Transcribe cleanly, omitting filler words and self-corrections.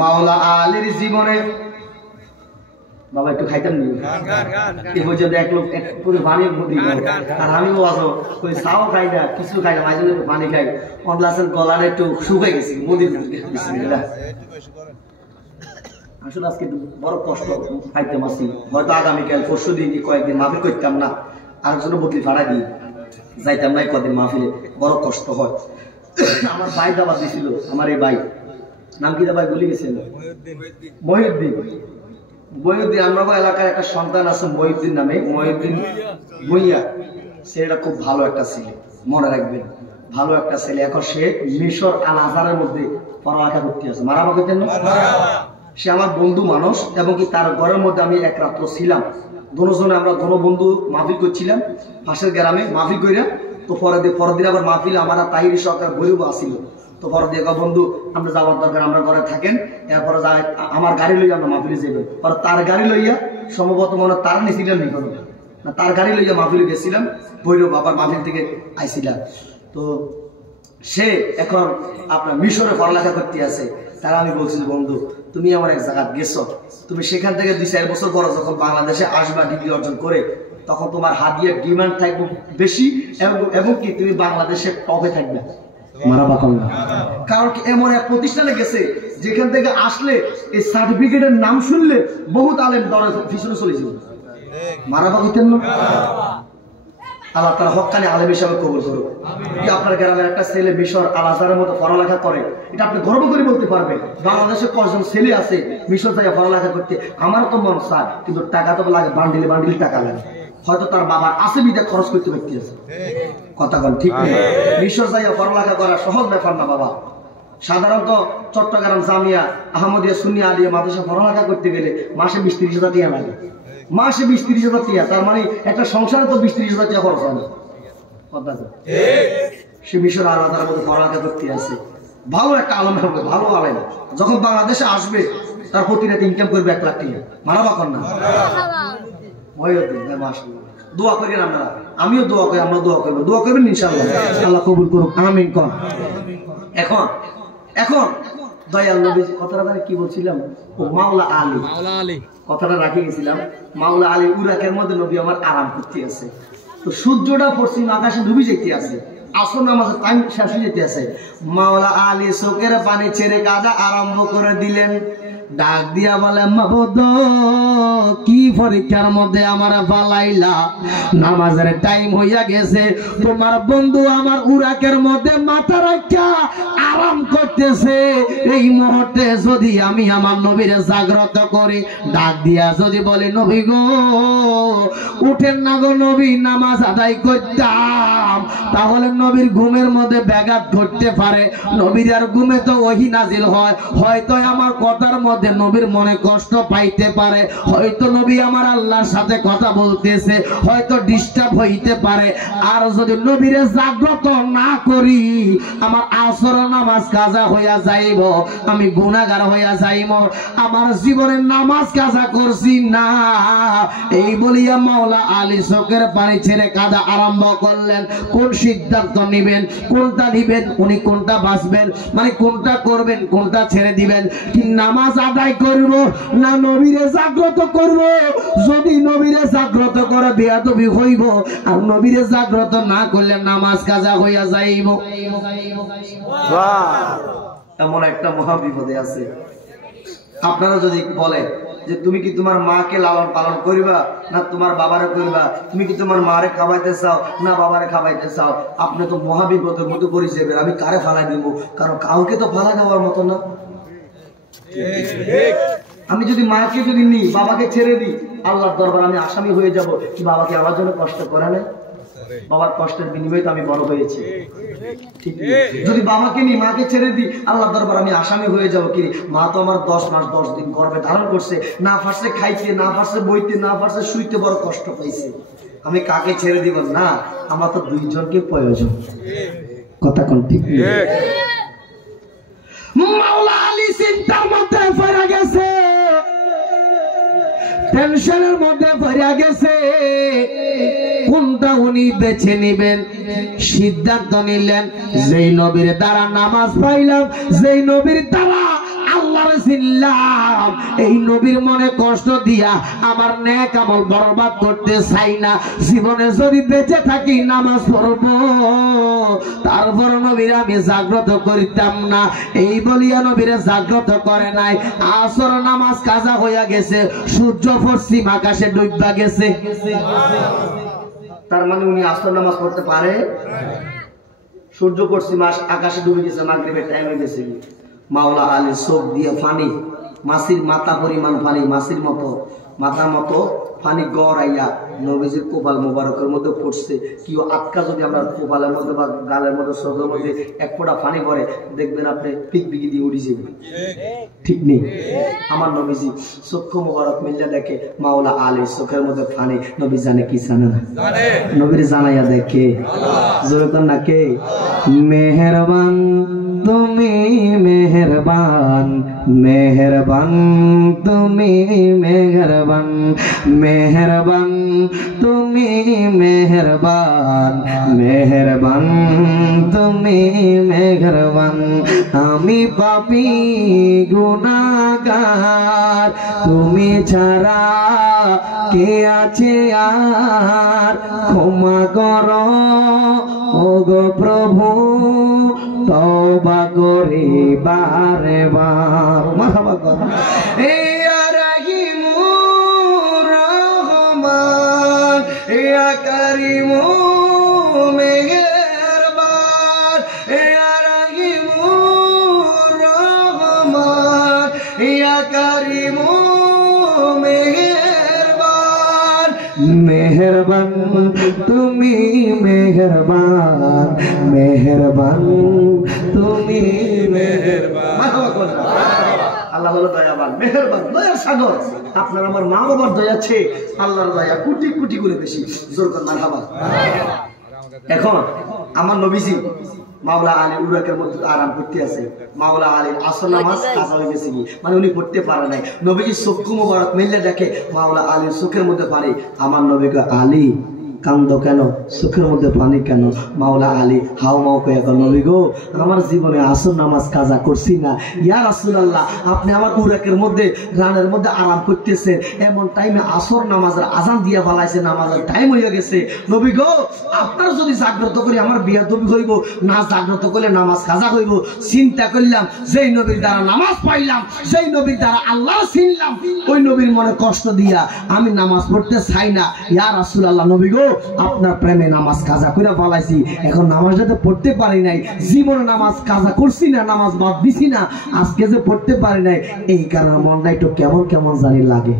মাওলা আলীর জীবনে বাবা একটু খাইতাম নি এই পর্যন্ত এক লোক পুরো পানি আর আমিও আসো ওই চাও খাই না কিছু খাই না মাঝে মাঝে পানি খাই অনলাসের গলার একটু শুকাই গেছি মোদির আসলে আজকে বড় কষ্ট খাইতে মাসি হয়তো আগামীকাল পরশু দিন কয়েকদিন মাহফিল করতাম না আরেকজন বদলি ভাড়া দিই যাইতাম না কদিন মাহফিলে বড় কষ্ট হয়। আমার ভাই দাবা দিছিল আমার এই ভাই নাম কি ভাই বলে গেছিল মহিউদ্দিন। মহিউদ্দিন আমরা এলাকার একটা সন্তান আছে মহিউদ্দিন নামে মহিউদ্দিন ভুইয়া সেটা খুব ভালো একটা ছেলে মনে রাখবেন ভালো একটা ছেলে। এখন সে মিশর আল আজহারের মধ্যে পড়ালেখা করতে আছে মারামা করতেন না। সে আমার বন্ধু মানুষ এবং কি তার ঘরের মধ্যে আমি এক রাত্র ছিলাম দুজনে আমরা দোনো বন্ধু মাহফিল করছিলাম পাশের গ্রামে মাহফিল কইরা। তো পরের দিন আবার মাহফিল আমার তাহিরি সরকার বইব আসিল। তো পরে দিয়ে বন্ধু আমরা যাওয়ার দরকার আমরা ঘরে থাকেন এরপরে আমার গাড়ি লইয়া আমরা মাহফিলে যাবেন পরে তার গাড়ি লইয়া সম্ভবত মনে তার নিয়েছিলাম নি কোনো না তার গাড়ি লইয়া মাহফিলে গেছিলাম ভৈরব আবার মাহফিল থেকে আইছিলাম। তো সে এখন আপনার মিশরে পড়ালেখা করতে আছে তারা আমি বলছি বন্ধু তুমি আমার এক জায়গায় গেছো তুমি সেখান থেকে 2-4 বছর পরে যখন বাংলাদেশে আসবা ডিগ্রি অর্জন করে তখন তোমার হাদিয়ার ডিমান্ড থাকবে বেশি এবং কি তুমি বাংলাদেশের টপে থাকবে কারণ কি এমন এক প্রতিষ্ঠানে গেছে যেখান থেকে আসলে এই সার্টিফিকেটের নাম শুনলে বহুত আলেম দরে পিছনে চলে যাবে মারাবা হইতেন না। আল্লাহ তাআলা হক্কানি আলেম হিসেবে কবুল করুক। কি আপনার গ্রামের একটা ছেলে মিশর আল আজহারের মতো পড়ালেখা করে এটা আপনি গর্ব করে বলতে পারবেন বাংলাদেশে কয়জন ছেলে আছে মিশর থেকে পড়ালেখা করতে আমারও তো মন চায় কিন্তু টাকা তো লাগে বান্ডিলে বান্ডিল টাকা লাগে হয়তো তার বাবার আছে বিদে খরচ করতে পারতেছে কথা বল ঠিক নেই। মিশর যাইয়া পড়ালেখা করা সহজ ব্যাপার না বাবা। সাধারণত চট্টগ্রাম জামিয়া আহমদিয়া সুন্নিয়া আলিয়া মাদ্রাসা পড়ালেখা করতে গেলে মাসে 20-30 হাজার টাকা লাগে মাসে 20-30 হাজার টাকা তার মানে একটা সংসারে তো 20-30 হাজার টাকা খরচ হয় না কথা সে মিশর আল আজহারের মধ্যে পড়ালেখা করতে আছে ভালো একটা আলেম হবে ভালো আলেম যখন বাংলাদেশে আসবে তার প্রতি রাতে ইনকাম করবে 1 লাখ টাকা মারাবা কর না দোয়া করেন আপনারা আমিও দোয়া করি আমরা দোয়া করবেন ইনশাআল্লাহ আল্লাহ কবুল করুক আমিন কর। এখন দয়াল নবী কথাটা কি বলছিলাম ও মাওলা আলী কথাটা রাখি গেছিলাম মাওলা আলী উরাকের মধ্যে নবী আমার আরাম করতে আছে। তো সূর্যটা পশ্চিম আকাশে ডুবে যেতে আছে আসর নামাজের টাইম শেষ হয়ে যেতে আছে মাওলা আলী চোখের পানি ছেড়ে কাজা আরম্ভ করে দিলেন ডাক দিয়া বলে মাবুদ কি পরীক্ষার মধ্যে আমার ফালাইলা নামাজের টাইম হইয়া গেছে তোমার বন্ধু আমার উরাকের মধ্যে মাথা রাখা আরাম করতেছে এই মুহূর্তে যদি আমি আমার নবীর জাগ্রত করি ডাক দিয়া যদি বলে নবী গো উঠেন না গো নবী নামাজ আদায় করতাম তাহলে নবীর ঘুমের মধ্যে ব্যাঘাত ঘটতে পারে নবীর আর ঘুমে তো ওহী নাজিল হয় হয়তো আমার কথার মধ্যে নবীর মনে কষ্ট পাইতে পারে হয়তো নবী আমার আল্লাহর সাথে কথা বলতেছে হয়তো ডিস্টার্ব হইতে পারে আর যদি নবীরে জাগ্রত না করি আমার আসর নামাজ কাজা হইয়া যাইব আমি গুনাহগার হইয়া যাইব আমার জীবনে নামাজ কাজা করছি না এই বলিয়া মাওলা আলী চোখের পানি ছেড়ে কাঁদা আরম্ভ করলেন। কোন সিদ্ধান্ত নিবেন কোনটা নিবেন উনি কোনটা বাঁচবেন মানে কোনটা করবেন কোনটা ছেড়ে দিবেন কি নামাজ আদায় করব না নবীরে জাগ্রত করব যদি নবীরে জাগ্রত করে বেয়াদবি হইব আর নবীরে জাগ্রত না করলে নামাজ কাজা হইয়া যাইব। এমন একটা মহা বিপদে আছে। আপনারা যদি বলেন যে তুমি কি তোমার মাকে লালন পালন করিবা না তোমার বাবারে করিবা তুমি কি তোমার মারে খাওয়াইতে চাও না বাবারে খাওয়াইতে চাও আপনি তো মহা বিপদের মতো পড়ে যাবেন আমি কারে ফালাই দিব কারণ কাউকে তো ফালাই দেওয়ার মতো না। আমি যদি মাকে যদি নিই বাবাকে ছেড়ে দিই আল্লাহর দরবার আমি আসামি হয়ে যাব কি বাবাকে আমার জন্য কষ্ট করে না বাবার কষ্টের বিনিময়ে তো আমি বড় হয়েছি ঠিক যদি বাবাকে নিই মাকে ছেড়ে দিই আল্লাহর দরবার আমি আসামি হয়ে যাব কি মা তো আমার 10 মাস 10 দিন গর্ভে ধারণ করছে না পারছে খাইতে না পারছে বইতে না পারছে শুইতে বড় কষ্ট পাইছে আমি কাকে ছেড়ে দিব না আমার তো দুইজনকে প্রয়োজন কথা কোন ঠিক মাওলা আলী চিন্তার মধ্যে পড়ে গেছে টেনশনের মধ্যে পড়ে গেছে কোনটা উনি বেছে নেবেন সিদ্ধান্ত নিলেন যেই নবীর দ্বারা নামাজ পাইলাম যেই নবীর দ্বারা ছিলাম, এই নবীর মনে কষ্ট দিয়া আমার নেক আমল বরবাদ করতে চাই না। জীবনে যদি বেঁচে থাকি নামাজ পড়বো, তারপর নবীর আমি জাগ্রত করিতাম না। এই বলিয়া নবীরে জাগ্রত করে নাই। আসর নামাজ কাজা হইয়া গেছে, সূর্য পশ্চিম আকাশে ডুববা গেছে। তার মানে উনি আসর নামাজ পড়তে পারে, সূর্য পশ্চিম আকাশে ডুবে গেছে, মাগরিবের টাইম হয়ে গেছে। মাওলা আলী চোখ দিয়ে পানি, মাছির মাথা পরিমাণ পানি, মাছির মতো মাথা মতো পানি গড়াইয়া নবীজির কপাল মোবারকের মধ্যে পড়ছে। কেউ আটকা যদি আমরা কপালের মধ্যে বা গালের মধ্যে চোখের মধ্যে এক ফোঁটা পানি পড়ে, দেখবেন আপনি পিক বিকি দিয়ে উড়ি যাবে, ঠিক নেই? আমার নবীজি চক্ষু মোবারক মিললে দেখে মাওলা আলী চোখের মধ্যে পানি, নবী জানে কি জানে না? নবীর জানাইয়া দেখে, জোরে না কে? মেহেরবান তুমি মেহেরবান, মেহেরবান তুমি মেহেরবান, মেহেরবান তুমি মেহেরবান, মেহেরবান তুমি মেহেরবান। আমি পাপী গুনাহগার, তুমি ছাড়া কে আছে আর? ক্ষমা করো ওগো প্রভু, তওবা করি বারে বার। মারহাবা কর। ইয়া রাহিমু রহমান, ইয়া কারিমু মেহেরবান, ইয়া রাহিমু রহমান, ইয়া কারিমু মেহেরবান। মেহেরবান তুমি মেহেরবান, মেহেরবান তুমি মেহেরবান। আল্লাহ হলো দয়াবান, মেহেরবান, দয়ার সাগর। আপনার আমার মা বাবার দয়া আছে, আল্লাহর দয়া কোটি কোটি গুণে বেশি। জোর কর মারহাবা। এখন আমার নবীজি মাওলা আলী উরাকের মধ্যে আরাম করতে আছে। মাওলা আলীর আসর নামাজ কাজা হয়ে গেছে, মানে উনি পড়তে পারে নাই। নবীজি চক্ষু মোবারক মিললে দেখে মাওলা আলীর চোখের মধ্যে পানি। আমার নবীকে আলী কান্দ কেন, চোখের মধ্যে পানি কেন? মাওলা আলী হাও মাও কয়ে, নবী গো আমার জীবনে আসর নামাজ কাজা করছি না। ইয়া রাসূলুল্লাহ, আপনি আমার উরাকের মধ্যে রানের মধ্যে আরাম করতেছেন, এমন টাইমে আসর নামাজের আজান দিয়ে ফেলাইছে, নামাজের টাইম হয়ে গেছে। নবী গো আপনার যদি জাগ্রত করি আমার বিয়া দবি হইব না, জাগ্রত করলে নামাজ কাজা হইব। চিন্তা করলাম যেই নবীর দ্বারা নামাজ পাইলাম, সেই নবীর দ্বারা আল্লাহ চিনলাম, ওই নবীর মনে কষ্ট দিয়া আমি নামাজ পড়তে চাই না। ইয়া রাসূলুল্লাহ, নবী গো আপনার প্রেমে নামাজ কাজা করে ফেলাইছি, এখন নামাজটা তো পড়তে পারি নাই। জীবনে নামাজ কাজা করছি না, নামাজ বাদ দিছি না, আজকে যে পড়তে পারি নাই, এই কারণে মনটা একটু কেমন কেমন জানি লাগে।